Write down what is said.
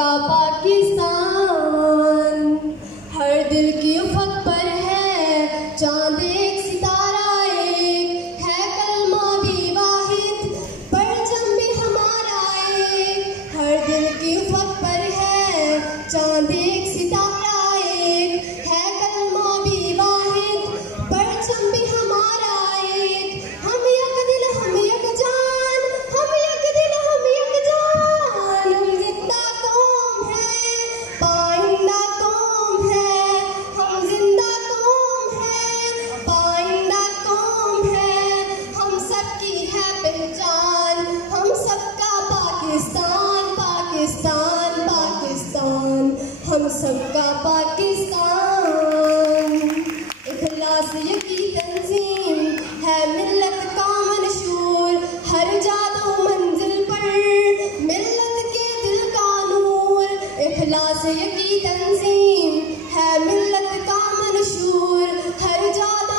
सबका पाकिस्तान, हर दिल की उफ़क़ पर है चाँद एक सितारा एक, है कलमा भी वाहिद परचम भी हमारा एक। हर दिल की उफ़क़ पर है चाँद एक सितारा एक, है कलमा भी वाहिद परचम भी हमारा एक। हम एक दिल हम एक जान, हम एक दिल हम एक जान, हम जिंदा कौम है पाइंदा कौम है, हम जिंदा कौम है पाइंदा कौम है। हम सबकी है पहचान, हम सबका पाकिस्तान पाकिस्तान पाकिस्तान, हम सबका पाकिस्तान। इखलास यकी तंजीम है मिल्लत का मंशूर, हर जादो मंजिल पर मिल्लत के दिल का नूर। इखलास यकी तंजीम है मिल्लत का मंशूर, हर जादो